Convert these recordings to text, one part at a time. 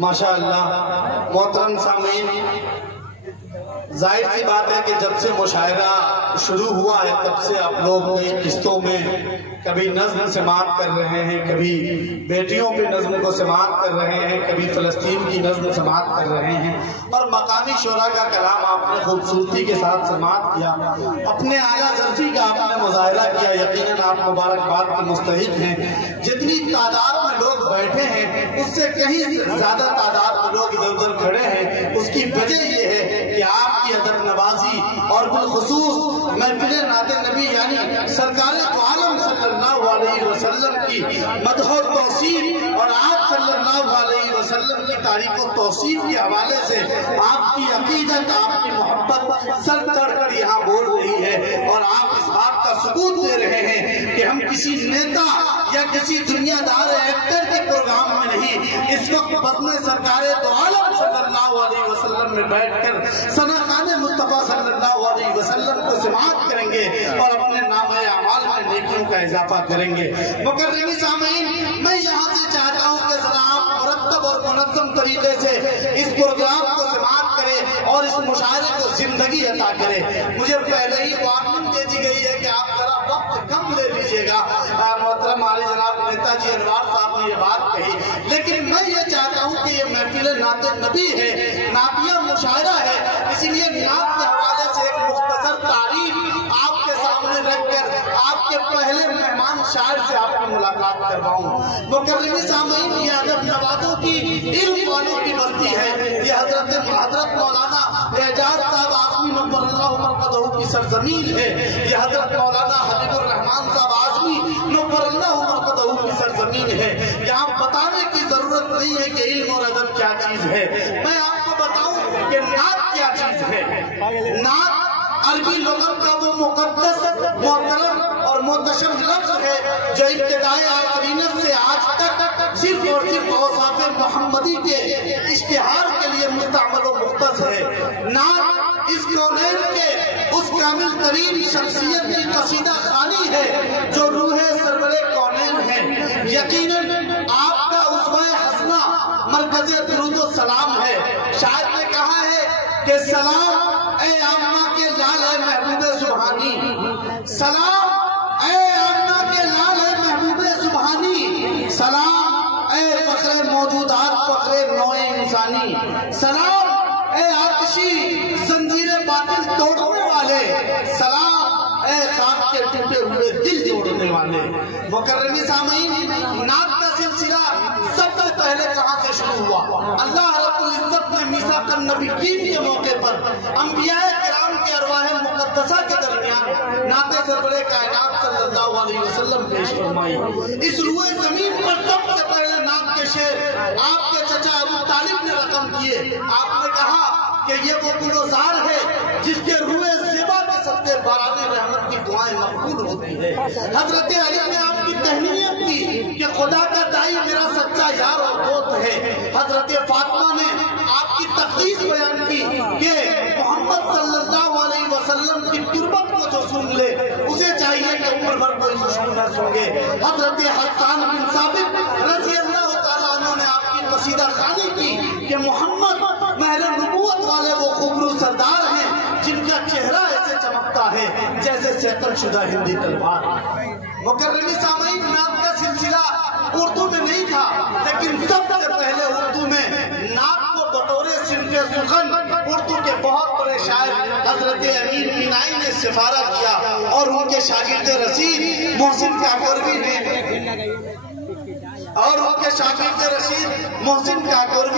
ماشاءاللہ محترم سامعین، ظاہر سی بات ہے کہ جب سے مشاعرہ شروع ہوا ہے تب سے آپ لوگ کئی قسطوں میں کبھی نظم سماعت کر رہے ہیں، کبھی بیٹیوں پہ نظم کو سماعت کر رہے ہیں، کبھی فلسطین کی نظم سماعت کر رہے ہیں، اور مقامی شعراء کا کلام آپ نے خوبصورتی کے ساتھ سماعت کیا، اپنے اعلیٰ ظرفی کا آپ نے مظاہرہ کیا۔ یقیناً آپ مبارکباد کے مستحق ہیں۔ جتنی تعداد میں لوگ بیٹھے ہیں اس سے کہیں زیادہ تعداد میں لوگ ادھر ادھر کھڑے ہیں، اس کی وجہ یہ ہے کہ آپ کی ادب نوازی اور بالخصوص محفل نعت نبی یعنی سرکار دو عالم صلی اللہ علیہ وسلم کی مدح و توصیف اور آپ صلی اللہ علیہ وسلم کی تاریخ و توصیف کے حوالے سے آپ کی عقیدت، آپ کی محبت سر چڑھ کر یہاں بول رہی ہے، اور آپ اس بات کا ثبوت دے رہے ہیں کہ ہم کسی نیتا یا کسی دنیا دار ایکٹر کے پروگرام میں نہیں، اس وقت بطن سرکار دو عالم صلی اللہ علیہ وسلم میں بیٹھ کر ثناءخوان مصطفیٰ صلی اللہ علیہ وسلم کو سماعت کریں گے اور اپنے نامہ اعمال میں نیکیوں کا اضافہ کریں گے۔ مکرمی سامعین، میں یہاں سے چاہتا ہوں کہ ذرا آپ مرتب اور منظم طریقے سے اس پروگرام کو سماعت کریں اور اس مشاعرے کو زندگی عطا کریں۔ مجھے پہلے ہی وارننگ دے دی گئی ہے کہ آپ ذرا وقت کم لے لیجئے گا۔ محترم عالی جناب نیتا جی انوار صاحب نے یہ بات کہی، لیکن میں یہ چاہتا ہوں کہ یہ محفل نعت نبی ہے، نعتیہ مشاعرہ ہے، اسی لیے نعت کے حوالے سے ایک مختصر تعریف آپ کے سامنے رکھ کر آپ کے پہلے مہمان شاعر سے آپ کی ملاقات کرواؤں۔ مکرمی سامعین، یہ ادب نوازوں کی، علم والوں کی بستی ہے، یہ حضرت مولانا اعجاز صاحب آزمی نور اللہ مرقدہ کی سرزمین ہے، یہ حضرت مولانا حبیب الرحمان صاحب آزمی نور اللہ مرقدہ کی سرزمین ہے۔ یہاں بتانے کی ضرورت نہیں ہے کہ علم اور ادب کیا چیز ہے، میں آپ کو بتاؤں کہ نعت کیا چیز ہے۔ نعت عربی لغت کا وہ مقدس، محترم اور محتشم لفظ ہے جو ابتدائی آفرینت سے آج تک صرف اور صرف اوصاف محمدی کے اشتہار کے لیے مستعمل و مختص ہے۔ نعت اس کونین کے اس کامل ترین شخصیت کی قصیدہ خوانی ہے جو روح سرور کونین ہے۔ یقیناً آپ کا اسوہ حسنہ مرکز درود و سلام ہے۔ شاعر نے کہا ہے کہ سلام اے آمنہ کے لال ہے محبوب سبحانی، سلام اے آمنہ کے لال ہے محبوب سبحانی، سلام اے فخر موجودات فخر نوع انسانی، سلام اے آتشی زنجیر باطل توڑنے والے، سلام اے خاک کے ٹوٹے ہوئے دل جوڑنے والے۔ مکرمی سامعین، نعت کا سلسلہ سب سے پہلے کہاں سے شروع ہوا؟ اللہ رب العزت نے میثاق النبیین کے موقع پر انبیاء کرام کے ارواح مقدسہ کے درمیان نعت سرور کائنات صلی اللہ علیہ وسلم پیش فرمائی۔ اس روئے زمین پر سب سے پہلے نعت کے شعر آپ کے چچا ابو طالب نے رقم کیے۔ آپ نے کہا کہ یہ وہ گلزار ہے جس کے روئے زیبا کے صدقے باران رحمت کی دعائیں مقبول ہوتی ہے۔ حضرت علی نے آپ کی تہنیت کی کہ خدا کا دائی میرا سچا یار اور دوست ہے۔ حضرت فاطمہ نے آپ کی تقدیس بیان کی کہ محمد صلی اللہ علیہ وسلم کی قربت کو جو سن لے اسے چاہیے کہ عمر بھر کوئی خوشبو نہ سونگے۔ حضرت حسان بن ثابت رضی اللہ تعالیٰ عنہ نے آپ کی قصیدہ خوانی کی کہ محمد مہر نبوت والے وہ خوبرو سردار ہیں جن کا چہرہ ایسے چمکتا ہے جیسے سیکل شدہ ہندی تلوار۔ مکرمی سامعین، نعت کا سلسلہ اردو میں نہیں تھا، لیکن سب سے پہلے اردو میں نعت کو بطور صنف سخن اردو کے بہت بڑے شاعر حضرت امیر مینائی نے سفارہ کیا، اور ان کے شاگرد رشید محسن کاکوروی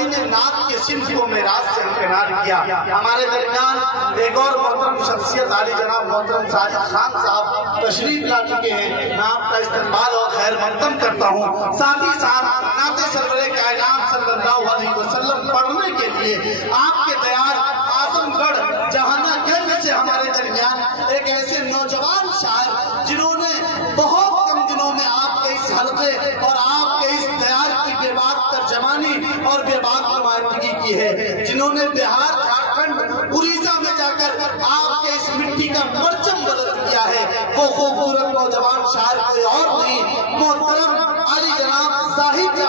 نے نعت کے صنف کو معراج سے امکنار کیا۔ ہمارے درمیان ایک اور محترم شخصیت عالی جناب محترم ساجد خان صاحب تشریف لا چکے ہیں، میں آپ کا استقبال اور خیر مقدم کرتا ہوں۔ ساتھ ہی ساتھ نعت سرور کائنات صلی اللہ علیہ وسلم پڑھنے کے لیے آپ کے دیار اعظم گڑھ جہانہ گنج سے ہمارے درمیان ایک ایسے نوجوان شاعر جنہوں نے بہت کم دنوں میں آپ کے اس حلقے اور آپ کے اس دیار کی بے باک ترجمانی اور بے باک نمائندگی کی ہے، جنہوں نے بہار، جھارکھنڈ، اڑیسہ میں جا کر آپ کے اس مٹی کا پرچم بلند کیا ہے، وہ خوبصورت نوجوان شاعر کوئی اور نہیں، محترم علی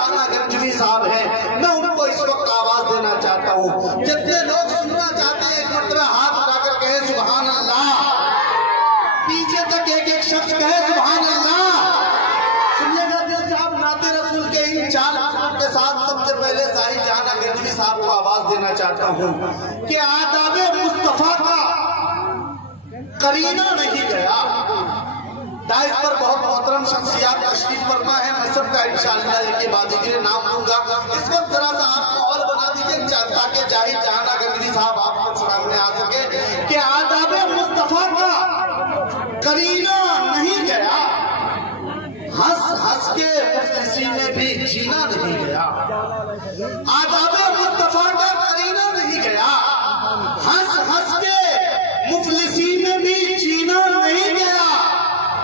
جہاں گنجوی صاحب ہیں، میں ان کو اس وقت آواز دینا چاہتا ہوں. جتنے لوگ سننا چاہتے ہیں ایک مرتبہ ہاتھ اٹھا کر کہے سبحان اللہ. پیچھے تک ایک ایک شخص کہے سبحان اللہ. سنیے گا دل صاحب، نعت رسول کے ان 4 منٹ کے ساتھ سب سے پہلے ظاہر جہاں گنجوی صاحب کو آواز دینا چاہتا ہوں کہ آداب مصطفیٰ کا قرینہ نہیں گیا. دائز پر بہت محترم شخصیات تشریف فرما ہے، میں سب کا انشاءاللہ ایک کے بعد ایک نام لوں گا. اس وقت ذرا سا آپ ماحول بنا دیجیے تاکہ جاہد جہاں گنجوی صاحب آپ کو سامنے آ سکے کہ آداب مصطفیٰ کا قرینہ نہیں گیا. ہنس ہنس کے مفلسی میں بھی جینا نہیں گیا. آداب مصطفیٰ کا قرینہ نہیں گیا. ہنس ہنس کے مفلسی میں بھی جینا نہیں گیا.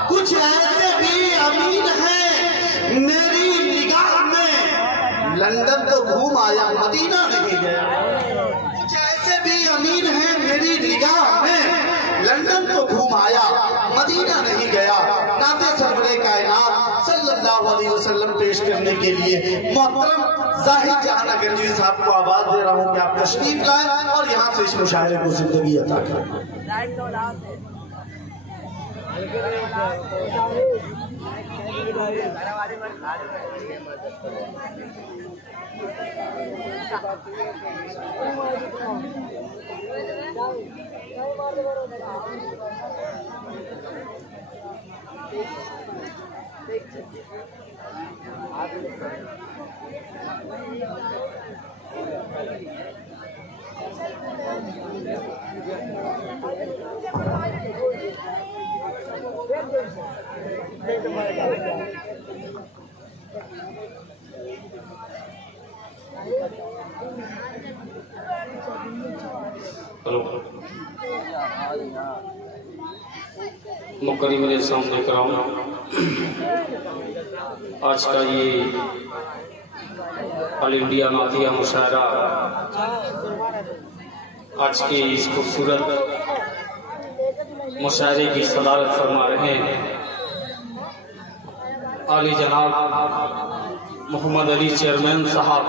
کچھ ایسے بھی امین ہیں میری نگاہ میں، لندن تو گھوم آیا مدینہ نہیں گیا. کچھ ایسے بھی امین ہیں میری نگاہ میں، لندن تو گھوم آیا مدینہ نہیں گیا. نعت سرور کائنات صلی اللہ علیہ وسلم پیش کرنے کے لیے محترم ظاہر جہاں گنجوی صاحب کو آواز دے رہا ہوں کہ آپ تشریف لائیں اور یہاں سے اس مشاعرے کو زندگی عطا کریں. مکرم علیہ السلام کرام، آج کا یہ آل انڈیا نعتیہ مشاعرہ آج کے اس خوبصورت مشاعرے کی صدارت فرما رہے ہیں عالی جناب محمد علی چیئرمین صاحب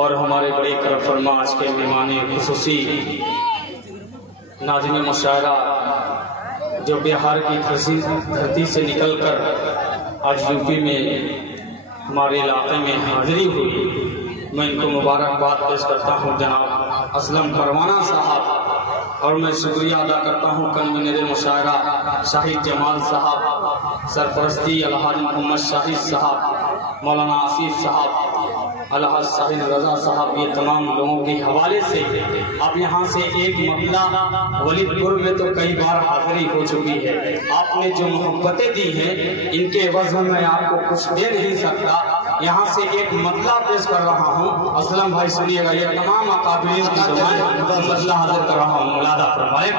اور ہمارے بڑے کرم فرما آج کے مہمان خصوصی ناظم مشاعرہ جو بہار کی دھرتی سے نکل کر آج یوپی میں ہمارے علاقے میں حاضری ہوئی. میں ان کو مبارکباد پیش کرتا ہوں جناب اسلم پروانہ صاحب، اور میں شکریہ ادا کرتا ہوں کنوینر مشاعرہ شاہد جمال صاحب، سرپرستی الحاج محمد شاہد صاحب، مولانا آصف صاحب، الحاج شاہد رضا صاحب. یہ تمام لوگوں کے حوالے سے اب یہاں سے ایک مطلع ولید پور میں تو کئی بار حاضری ہو چکی ہے. آپ نے جو محبتیں دی ہیں ان کے عوض میں آپ کو کچھ دے نہیں سکتا. یہاں سے ایک مطلع پیش کر رہا ہوں. اسلم بھائی سنیے گا، یہ تمام اکابرین کی دعائیں مطلع حاضر کر رہا ہوں. ملادہ فرمائے.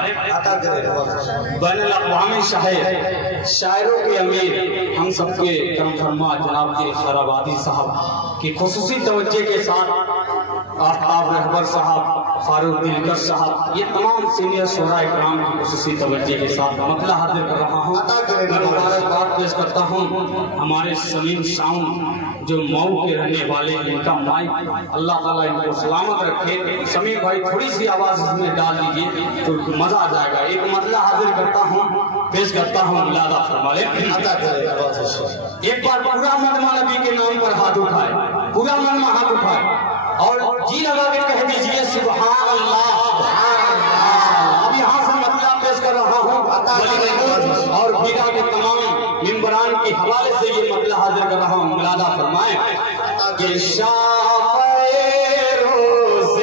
بین الاقوامی شاعر، شاعروں کے امیر، ہم سب کے کرم فرما جناب دل خیرآبادی صاحب کی خصوصی توجہ کے ساتھ آفتاب رہبر صاحب، فاروق دلکش صاحب، یہ تمام سینئر شعراء اکرام کی خصوصی توجہ کے ساتھ مطلع حاضر کر رہا ہوں. میں مبارکباد پیش کرتا ہوں ہمارے سلیم ساؤنڈ جو مئو کے رہنے والے ہیں، ان کا مائک اللہ تعالیٰ ان کو سلامت رکھے. سمیم بھائی تھوڑی سی آواز اس میں ڈال دیجیے تو مزہ آ جائے گا. ایک مطلع حاضر کرتا ہوں، پیش کرتا ہوں. ملادہ فرما لیں. ایک بار پورا مجمع نبی کے نام پر ہاتھ اٹھائے، پورا مجمع ہاتھ اٹھائے اور جی لگا کے کہہ دیجئے سبحان اللہ سبحان اللہ. اب یہاں سے مطلع پیش کر رہا ہوں اور بھیگا کے تمام ممبران کے حوالے سے یہ مطلع حاضر کر رہا ہوں. ملادہ فرمائیں کہ روز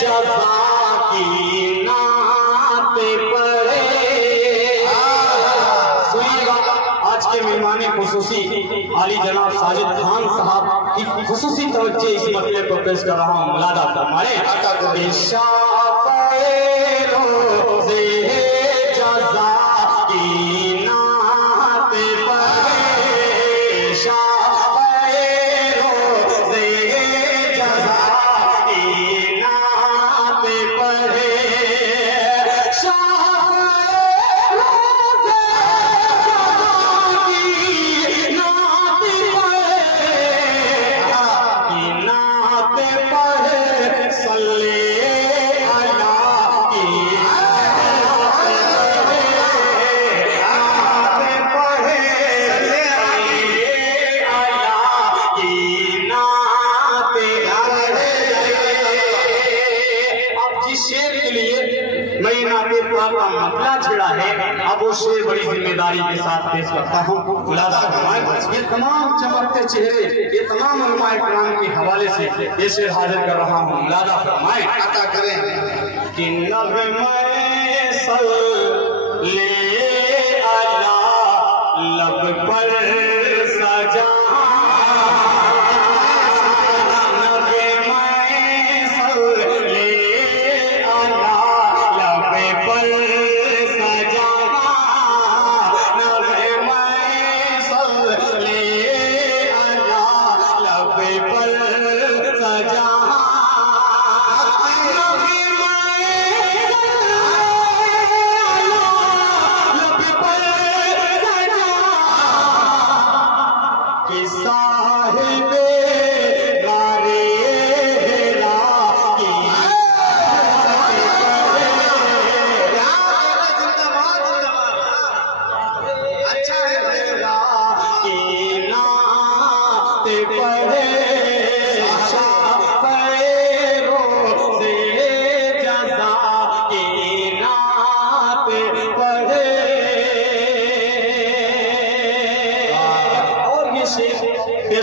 جزا کی نعت پڑھے. سنیے گا آج کے مہمان خصوصی عالی جناب ساجد خان صاحب کی خصوصی توجہ اس مطلع کو پیش کر رہا ہوں. ملادہ فرمائیں روز جزا کی نعت پڑھے. روز جزا کی نعت پڑھے. روز جزا کی نعت پڑھے. شعر بڑی ذمہ داری کے ساتھ پیش کرتا ہوں. ملاحظہ فرمائیں یہ تمام چمکتے چہرے یہ تمام علماء کرام کے حوالے سے یہ شعر حاضر کر رہا ہوں. ملاحظہ فرمائیں عطا کریں کہ نغمے سل لے آلا لب پر سجا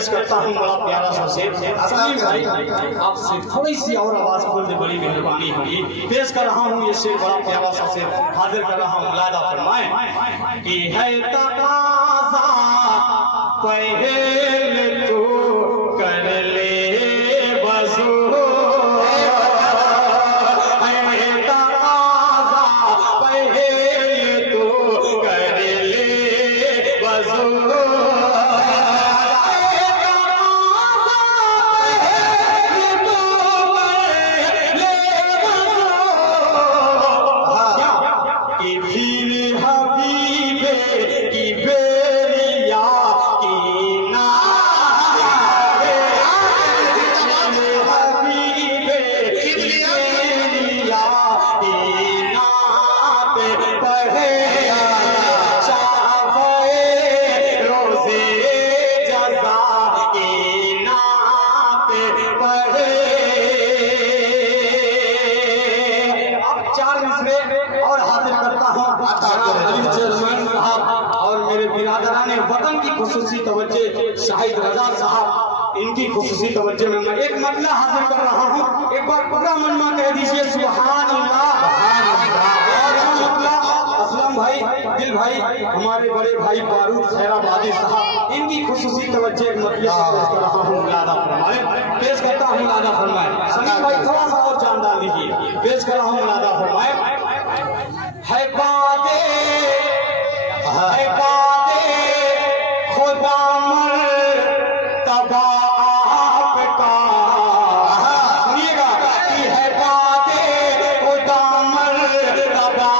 کرتا ہوں. بڑا پیارا سا شعر آپ سے تھوڑی سی اور آواز کھول دے بڑی مہربانی ہوگی. پیش کر رہا ہوں یہ شعر بڑا پیارا سا شعر حاضر کر رہا ہوں. ملاحظہ فرمائیں کہ ہے تقاضا پہل تو کر لے وضو خصوصی توجہ شاہد رضا صاحب ان کی خصوصی توجہ میں ایک مطلع حاضر کر رہا ہوں. ایک بار پورا منما کہہ دیجئے سبحان اللہ. اسلم بھائی دل بھائی ہمارے بڑے بھائی بارود خیر آبادی صاحب ان کی خصوصی توجہ ایک مطلع پیش کر رہا ہوں. ملاحظہ فرمائیں پیش کرتا ہوں. ملاحظہ فرمائیں سلیم بھائی تھوڑا سا اور جان ڈال دیجیے. پیش کر رہا ہوں. ملاحظہ فرمائیں ہے بادے ہے بادے خدا مرتبہ آپ کا. سنیے گا کہ ہے باتیں خدا مرتبہ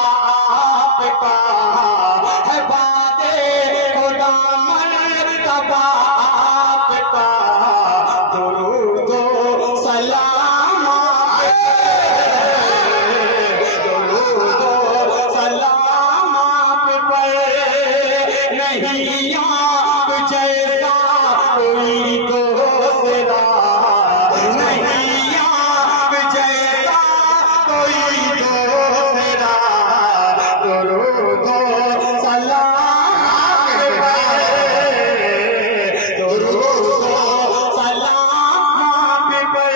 آپ کا ہے باتیں خدا مرتبہ آپ کا. درود و سلام درود و سلام آپ پر نہیں جیسا کوئی دوسرا نہیں آپ جیسا کوئی دوسرا. درود و سلام درود و سلام پہ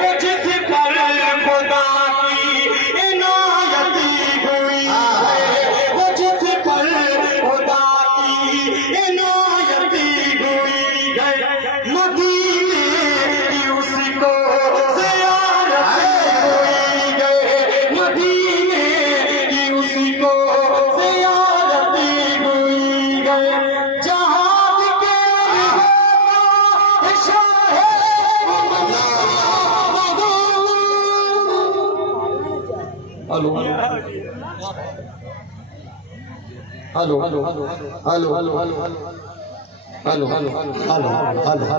وہ جس پر خدا کی عنایت ہوئی ہے وہ جس پر خدا عنایتی ہوئی ہے مدینے کی اس کو زیارت ہوئی ہے مدینے کی اس کو زیارت ہوئی ہے. جہاں کے شاہ hello hello hello hello hello hello hello hello hello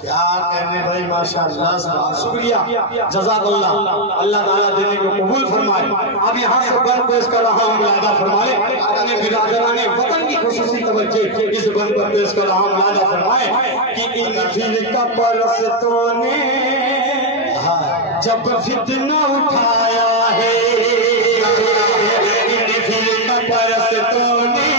کیا کہنے بھائی، ماشاءاللہ شکریہ، جزاک اللہ، اللہ تعالیٰ دینے کو قبول فرمائے۔ اب یہاں سے بند پیش کر رہا ہوں، ملادہ فرمائے اپنے برادران وطن کی خصوصی توجہ اس بند پر پیش کر رہا ہوں، ملادہ فرمائے کہ ان فرقہ پرستوں نے جب فتنہ اٹھایا ہے، ان فرقہ پرستوں نے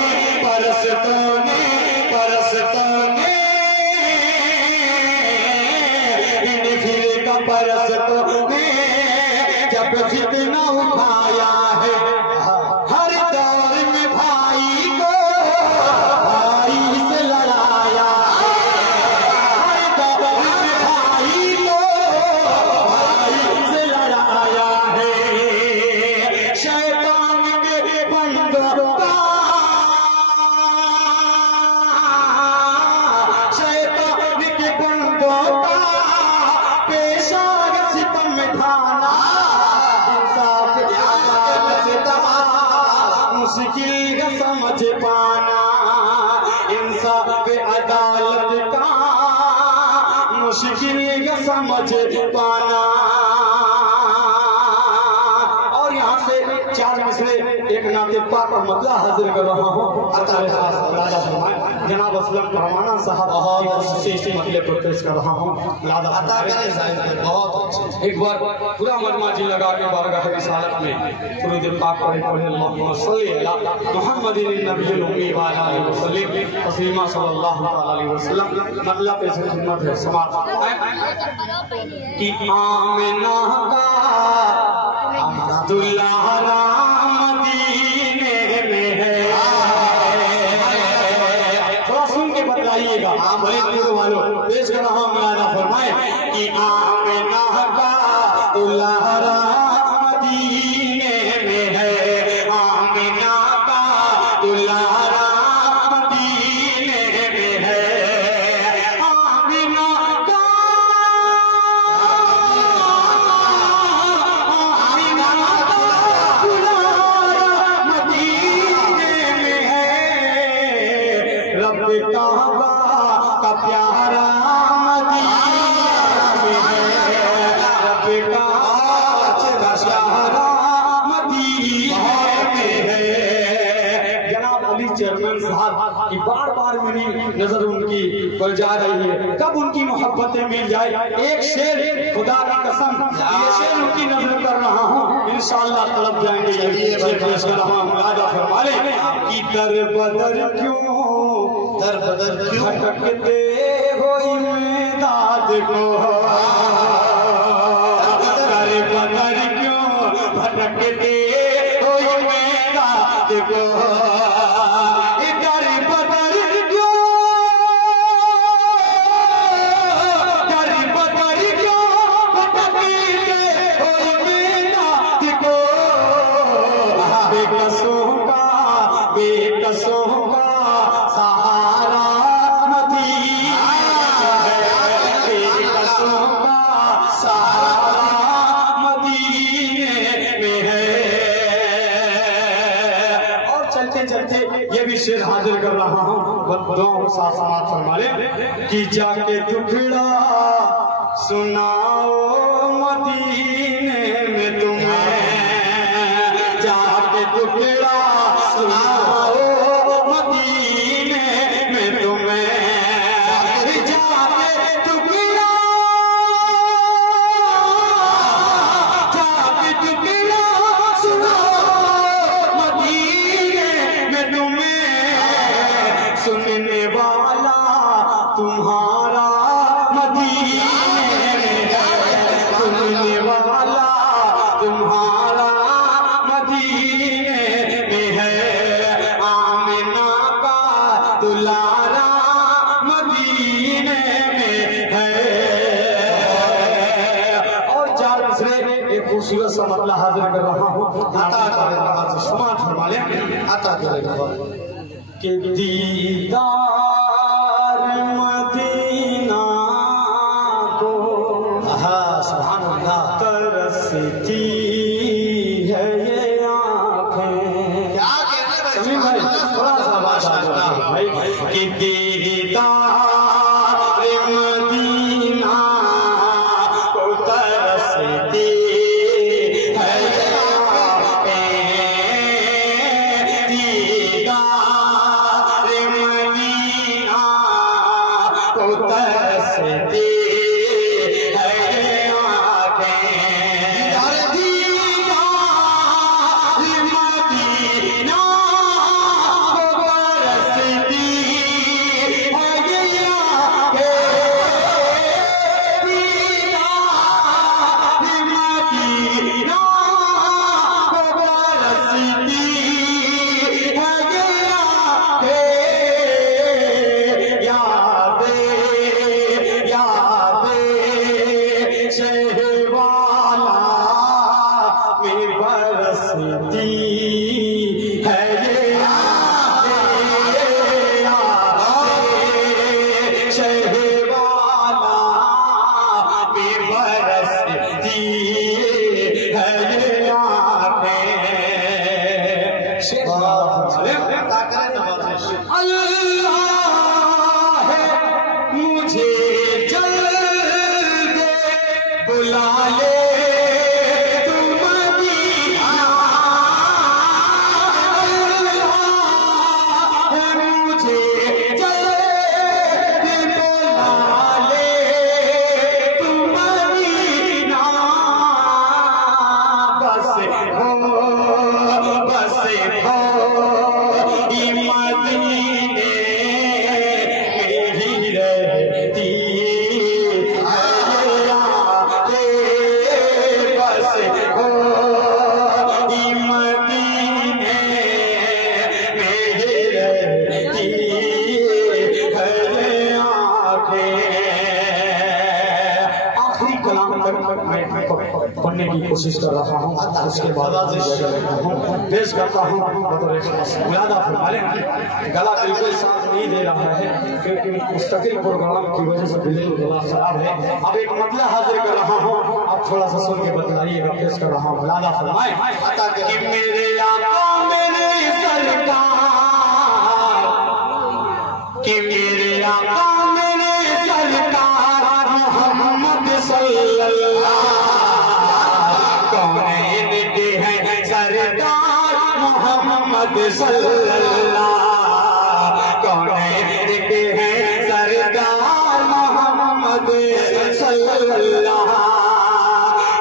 جب فتنہ اٹھایا ہے، ہر دور میں بھائی کو بھائی سے لڑایا ہے، ہر دور میں بھائی کو بھائی سے لڑایا ہے، شیطان کے بندوں کا مشکل کا سمجھ پانا، انصاف عدالت کا مشکل کا سمجھ پانا۔ اور یہاں سے 4 مصرے ایک نعت پاک اور مطلع حاضر کر رہا ہوں، جناب اسلم رحمانہ صاحب اسی مسئلے پر پیش کر رہا ہوں، بہت اچھے۔ ایک بار پورا مجمع جی لگا کے بارگاہ رسالت میں درود پاک پڑھے اللہم صلی علی محمد النبی الامی وعلی آلہ وسلم تسلیما صلی اللہ علیہ وسلم۔ مطلب پیش خدمت ہے، سماعت کہ آمنہ کا دلہرا مدینے میں ہے، تھوڑا سن کے بتلائیے گا، پیش کر رہا ہوں، ملادہ فرمائے کہ آمنہ کا دلہرا مدینے میں ہے، آمنہ کا دلہرا مدینے میں ہے، آمنہ کا دلہرا مدینے میں ہے، رب کعبہ کا پیارا چیئرمین صاحب کی بار بار میری نظر ان کی پر جا رہی ہے، کب ان کی محبتیں مل جائے۔ ایک شعر خدا کی قسم یہ شعر ان کی نظر کر رہا ہوں، انشاءاللہ طلب جائیں گے، یہ پیش کر رہا ہوں، ملادہ فرمائے کہ در بدر کیوں بھٹکتے ہو امداد کو، در بدر کیوں بھٹکتے ہو امداد کو، شعر حاضر کر رہا ہوں، دعاؤں ساتھ سماعت فرما لیں کہ جا کے ٹکڑا سناؤ مدینے میں تمہیں، جا کے ٹکڑا سناؤ مدینے میں تمہیں، جا کے ٹکڑا سناؤ مدینے میں تمہیں، سننے والا تمہارا مدینے میں ہے، سننے والا تمہارا مدینے میں ہے، آمنہ کا دلہرا مدینے میں ہے۔ اور 4 مصرے ایک خوبصورت سا مطلع حاضر کر رہا ہوں، عطا کرے نواز، سماعت فرما لیں، عطا کرے نواز کہ دیدار مدینہ کو سبحان اللہ ترستی ہے یہ آنکھیں، سمیں بھائی تھوڑا سا باشا کہ دیدار مدینہ کو ترستی پڑھنے کی کوشش کر رہا ہوں، اس کے بعد پیش کرتا ہوں ملادہ فرمائیں۔ گلا بالکل ساتھ نہیں دے رہا ہے کیونکہ مستقل پروگرام کی وجہ سے بالکل گلا خراب ہے۔ اب ایک مطلع حاضر کر رہا ہوں، اب تھوڑا سا سن کے بتلائیے گا، پیش کر رہا ہوں۔ ملادہ فرمائیں کہ میرے آقا میرے سرکار، کہ میرے آقا میرے سرکار محمد صلی اللہ محمد صلی اللہ، کونین کے ہیں سردار محمد صلی اللہ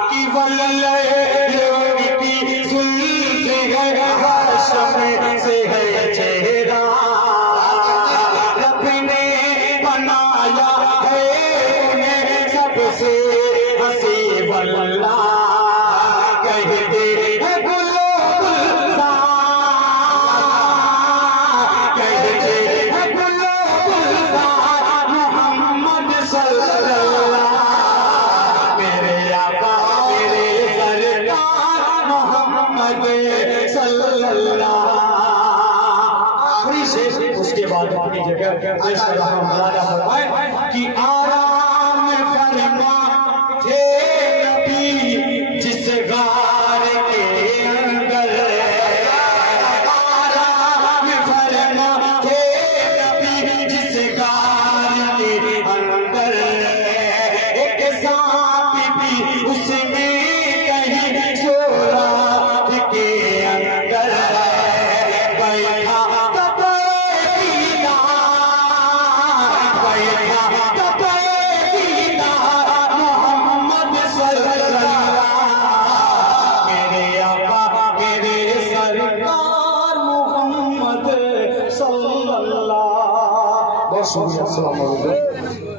کی وللوگ کی زلف ہے حشم سے ہے چہرہ، رب نے بنایا ہے انہیں سب سے حسین واللہ، کہتے ہیں پیش کر رہا ہوں۔ ملادہ فرمائیں کہ آرام فرما تھے نبی جس غار کے اندر، آرام فرما تھے نبی جس غار کے اندر، ایک سانپ بھی اس میں کہیں سوراخ کے اندر بیٹھا السلام علیکم۔